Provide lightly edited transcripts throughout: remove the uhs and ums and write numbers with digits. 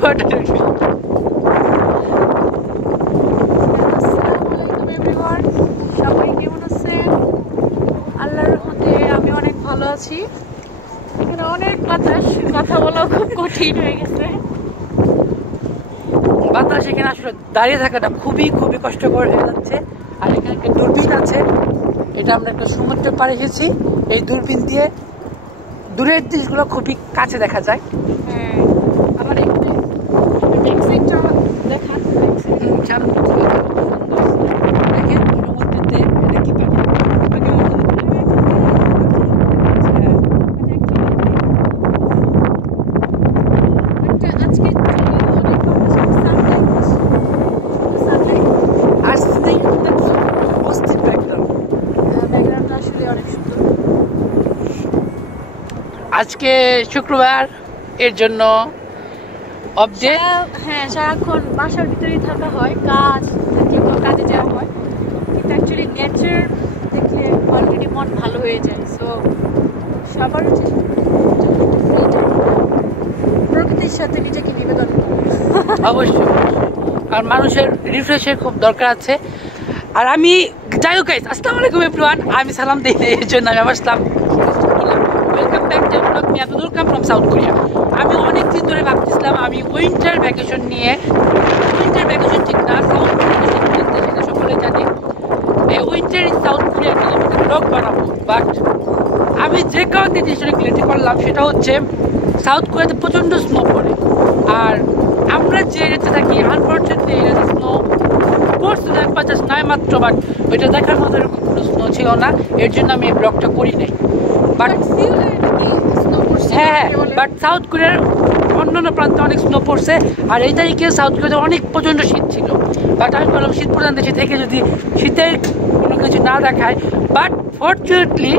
সবাই কেমন আছেন? আল্লাহর রহমতে আমি অনেক ভালো আছি। এখানে অনেক বাতাস, কথা বলা খুব কঠিন হয়ে গেছে। বাতাস এখানে আসলে দাঁড়িয়ে থাকাটা খুবই খুবই কষ্টকর হয়ে যাচ্ছে। আর এখানে একটা দূরবীন আছে, এটা আমরা একটা সমুদ্রের পাড়ে এসেছি। এই দূরবীন দিয়ে দূরের জিনিসগুলো খুবই কাছে দেখা যায়। হ্যাঁ, আবার এখানে ব্যাকসাইডটা দেখান। সামনে দেখেন সমুদ্রেতে এটা কি পাখি? আজকে শুক্রবার, এর জন্য অবজেক্ট। হ্যাঁ, সারাক্ষণ বাসার ভিতরেই থাকা হয়, কাজ থাকলে কাজে যাওয়া হয়, কিন্তু অ্যাকচুয়ালি নেচার দেখলে অলরেডি মন ভালো হয়ে যায়। সো সবার হচ্ছে প্রকৃতির সাথে নিজেকে নিবেদন অবশ্যই, আর মানুষের রিফ্রেশের খুব দরকার আছে। আর আমি যাই হোক, আসসালামু আলাইকুম এভরিওয়ান, আমি সালাম দিই এর জন্য আমি আবার আসলাম। Welcome back to blog me Abdul come from South Korea. আমি অনেক দিন ধরে ভাবতেছিলাম আমি উইন্টার ভ্যাকেশন নিয়ে, উইন্টার ভ্যাকেশন ঠিক না, সাউথ কোরিয়া সেটা সকলে জানি, এই উইন্টার ইন সাউথ কোরিয়া নিয়ে আমি ব্লগ বানাবো। বাট আমি যে কারণে ডিসিশন ক্লিয়ার করলাম সেটা হচ্ছে সাউথ কোরিয়াতে প্রচণ্ড স্নো পড়ে। আর আমরা যে এরিয়াতে থাকি আনফর্চুনেটলি এরিয়াতে স্নো পড়ছিল একবার, জাস্ট নয় মাত্র, বাট ওইটা দেখার মতো এরকম কোনো স্নো ছিল না, এর জন্য আমি এই ব্লগটা করি নাই। বাট হ্যাঁ, বাট সাউথ কোরিয়ার অন্যান্য প্রান্তে অনেক স্নো পড়ছে। আর এই তারিখে সাউথ কোরিয়াতে অনেক প্রচণ্ড শীত ছিল। বাট আমি বললাম শীত প্রধান দেশে থেকে যদি শীতের কোনো কিছু না দেখায়। বাট ফর্চুনেটলি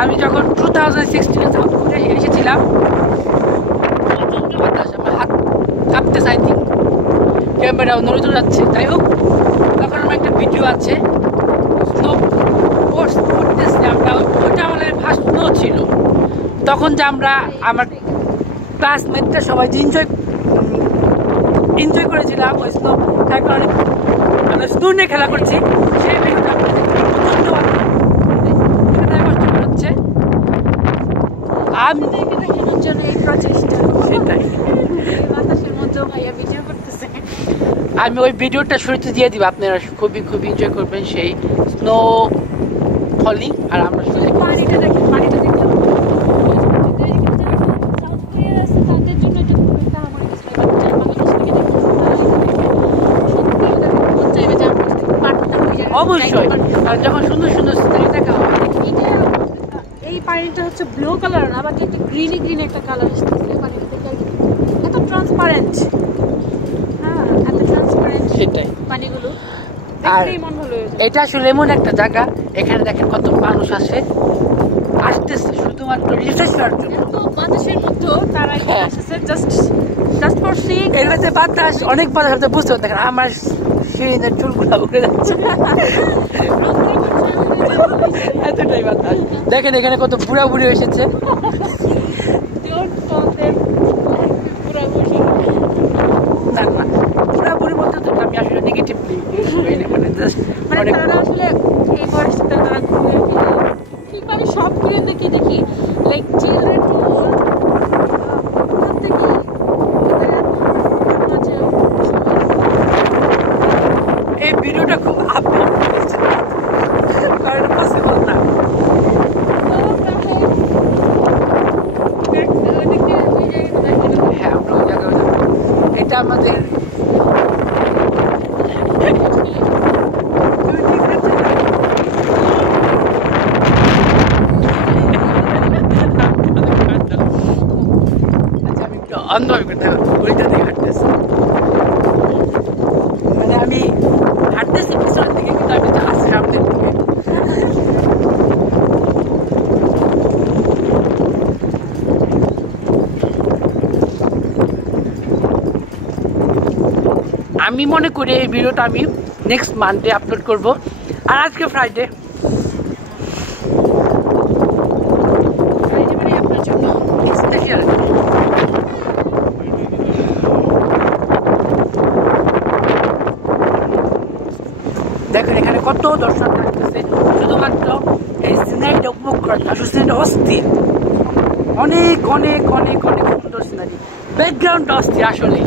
আমি যখন 2016 সাউথ কোরিয়া এসেছিলাম, প্রচণ্ড বাতাস, আমার হাত কাঁপতে চাই, ক্যামেরাও নড়ে চলে যাচ্ছে। যাই হোক, তখন আমার একটা ভিডিও আছে স্নো পড়তেছে, আমরা ওইটা আমাদের ফার্স্ট স্নো ছিল। তখন যে আমরা আমার ক্লাসমেটরা সবাই যে এনজয় করেছিলাম ওই স্নো, তার কারণে আমরা স্নো নিয়ে খেলা করছি, সেই ভিডিওটা প্রচণ্ড কষ্ট হচ্ছে। আমি দেখানোর জন্য এই প্রচেষ্টা, সেটাই, বাতাসের মধ্যেও ভাইয়া ভিডিও করতেছে। আমি ওই ভিডিওটা শুরুতে দিয়ে দিব, আপনারা খুবই খুবই এনজয় করবেন সেই স্নো ফলিং। আর আমরা পানিটা দেখেন, পানিটা দেখলাম অবশ্যই যখন সুন্দর সুন্দর দেখা হয়। এই পানিটা হচ্ছে ব্লু কালার না, বাট একটু গ্রিনি গ্রিন একটা কালার আসছে পানিটা দেখে, এত ট্রান্সপারেন্ট। হ্যাঁ, এত ট্রান্সপারেন্ট সেটাই পানিগুলো, আর দেখলেই মন ভালো হয়ে যায়। এটা আসলে এমন একটা জায়গা, এখানে দেখেন কত মানুষ আসতেছে শুধুমাত্র রিফ্রেশ করার জন্য। এত বাতাসের মধ্যেও তারা এখানে আসছে জাস্ট ফর সিইং। এগুলোতে বাতাস, অনেক বাতাস, আপনি বুঝতে পারেন। দেখেন আমার শিরিনের চুলগুলো উড়ে যাচ্ছে, এতটাই বাতাস। দেখেন এখানে কত বুড়া বুড়ি এসেছে। না না, বুড়া বুড়ি বলতে তো আমি আসলে নেগেটিভলি মানে তারা আসলে এই বয়সে তারা ঘুরে ফিরে ঠিক মানে সব ঘুরে দেখি লাইক চিলড্রেন টু প্রত্যেকে এই ভিডিওটা খুব আপডেট করেছে, কারণ পসিবল না। হ্যাঁ, আমরা ওই জায়গায় এটা আমাদের অন্ধভাবে করতে হবে, ওইটা দিয়ে হাঁটতেছি, মানে আমি হাঁটতেছি পিছনের দিকে, কিন্তু আমি তো আসছি সামনের দিকে। আমি মনে করি এই ভিডিওটা আমি নেক্সট মান্থে আপলোড করব। আর আজকে ফ্রাইডে, আসলে সিনারিটা অস্থির, অনেক অনেক অনেক অনেক সুন্দর সিনারি, ব্যাকগ্রাউন্ডটা অস্থির আসলে,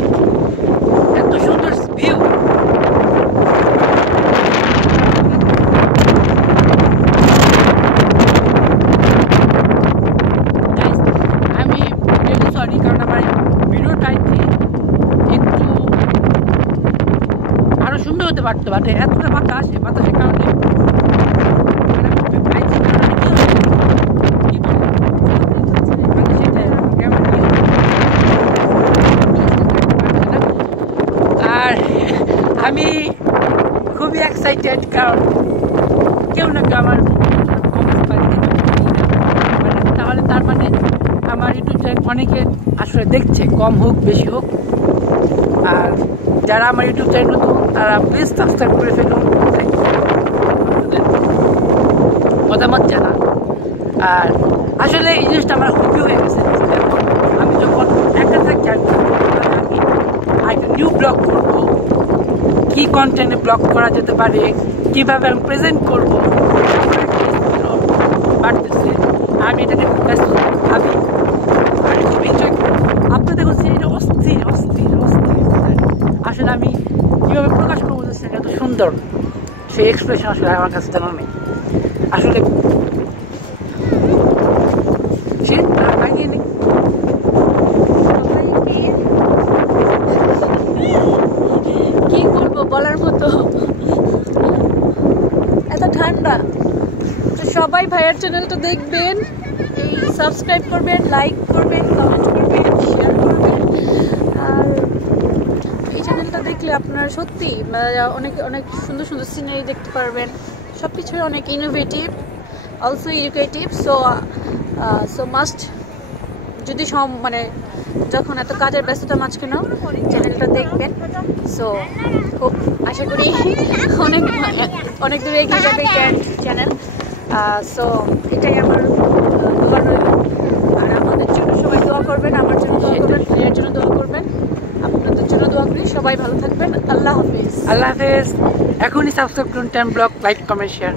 এত সুন্দর ভিউ। আমি রিয়েলি সরি, কারণ আমার ভিডিওটা একটু আরো সুন্দর হতে পারতো, বাট এতটা বাতাসের কারণে আমি খুবই এক্সাইটেড, কারণ কেউ না কেউ আমার তাহলে তার মানে আমার ইউটিউব চ্যানেল অনেকে আসলে দেখছে, কম হোক বেশি হোক। আর যারা আমার ইউটিউব চ্যানেল নতুন তারা প্লিজ সাবস্ক্রাইব করে ফেলুন, মতামত জানা। আর আসলে এই জিনিসটা আমার হবি হয়ে গেছে, আমি যখন একা থাকি আমি একটা নিউ ব্লগ করবো, কি কন্টেন্টে ব্লগ করা যেতে পারে, কিভাবে আমি প্রেজেন্ট করবো, বাড়তেছে আমি এটা নিয়ে ভাবি, আমি খুব এনজয় করি। আপনাদের দেখুন সিনেরিটা অস্থির অস্থির অস্থির, আসলে আমি কীভাবে প্রকাশ করবো যে সেটা এত সুন্দর, সেই এক্সপ্রেশন আসলে আমার কাছে জানা নেই আসলে। সে লাগিয়ে নেই, কি করবো বলার মতো, এত ঠান্ডা। তো সবাই ভাইয়ার চ্যানেলটা দেখবেন, এই সাবস্ক্রাইব করবেন, লাইক করবেন, কমেন্ট করবেন, শেয়ার করবেন। আর এই চ্যানেলটা দেখলে আপনারা সত্যি অনেক অনেক সুন্দর সুন্দর সিনারি দেখতে পারবেন, সব কিছুই অনেক innovative, also educative. So must, যদি মানে যখন এত কাজের ব্যস্ততা মাঝখানেও চ্যানেলটা দেখবেন। সো খুব আশা করি অনেক দূরে এগিয়ে যাবে চ্যানেল। সো এটাই আমার দোয়া রইল। আর আমাদের জন্য সবাই দোয়া করবেন, আমার জন্য দোয়া করবেন, ভাইয়ের জন্য দোয়া করবেন, আপনাদের জন্য দোয়া করি। সবাই ভালো থাকবেন। আল্লাহ হাফেজ। আল্লাহ হাফেজ। এখনই সাবস্ক্রাইব করুন time blog, like comment share.